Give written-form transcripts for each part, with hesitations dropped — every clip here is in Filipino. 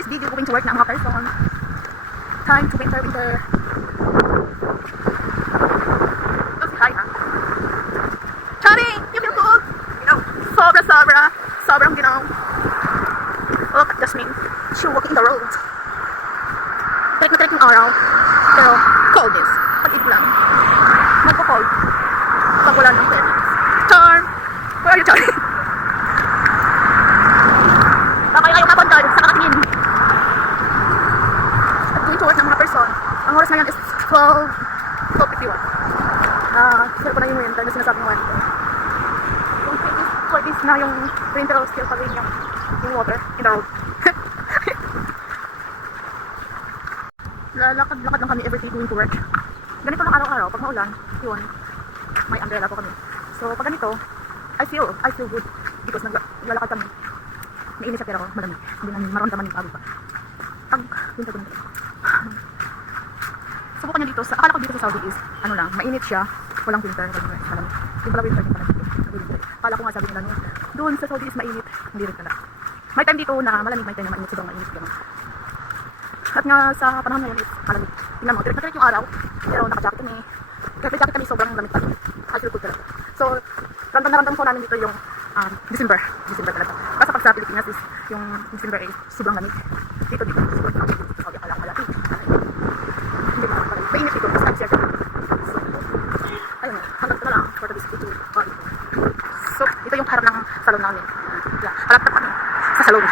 this video, going to work na ang mga person. Time to winter. Let's say hi, ha? Chari! You feel cold? Sobrang ginaw. Look at Jasmine. She walking the road. Tarik na tarik yung araw. Pero, coldness. Pag-ibig lang. Magpo-cold. Pag wala ng pwede. Charm! Where are you, Charm? Baka kayo kapagdad sa kakatingin. At going to work ng mga person. Ang oras ngayon is 12:51. Sir ko na yung winter na sinasabi mo dito. Kung 20s na yung winter, still pa rin yung water in the road. Lakad-lakad lang kami every day going to work. Ganito lang araw-araw. Pag maulan, yun, may umbrella po kami. So, pag ganito, I feel good because naglalakad kami. Mainit siya pero malamig. Hindi namin maramdaman yung pagod pa. Pag winter ganito. Subukan nyo dito, akala ko dito sa Saudi is, ano lang, mainit siya, walang winter, malamig. Yung pala winter, yung pala dito. Akala ko nga sabi nila, no, doon sa Saudi is mainit, hindi rin pala. May time dito na malamig, may time na mainit, sobrang mainit. At nga sa panahon ngayon is malamig. Tingnan mo, direct yung araw, pero naka-jacket kami. Kahit may jacket kami, sobrang lamig pa. I feel good talaga. So, ramdam ko namin dito yung December talaga. Kasi pag sa Pilipinas is yung December is sobrang lamig. Dito. Sabi akala ko malaki. Hindi mo naman mainit dito. Basta siya. So, ayun na. Hanggang ito na lang for this video. So, ito yung harap ng salon namin. Harap na kami sa salon.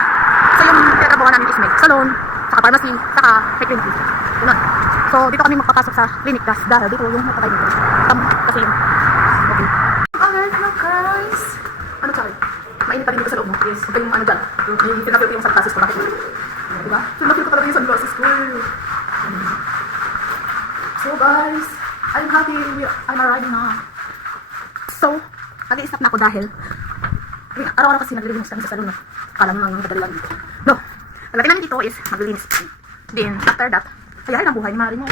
So, yung pinagawa namin is may salon, saka pharmacy, saka may clinic. Yun. So, dito kami magpapasok sa clinic dahil dito yung matagay nito. Kasi yung okay. Alright mga guys. Ano sorry? Mainit pa rin dito sa loob mo. Yes. Huwag kayong ano dyan. Yung pinapil ko yung sunglasses ko. Bakit? Diba? Pinapil ko talaga yung sunglasses ko. So guys, I'm happy. I'm arriving na. So, nag-i-stop na ako dahil araw-araw kasi naglilinis kami sa salon. Kala mo nang kadali lang dito. No. Pagdating namin dito is maglilinis. Then, after that, kaya rin ang buhay ni Mari mo.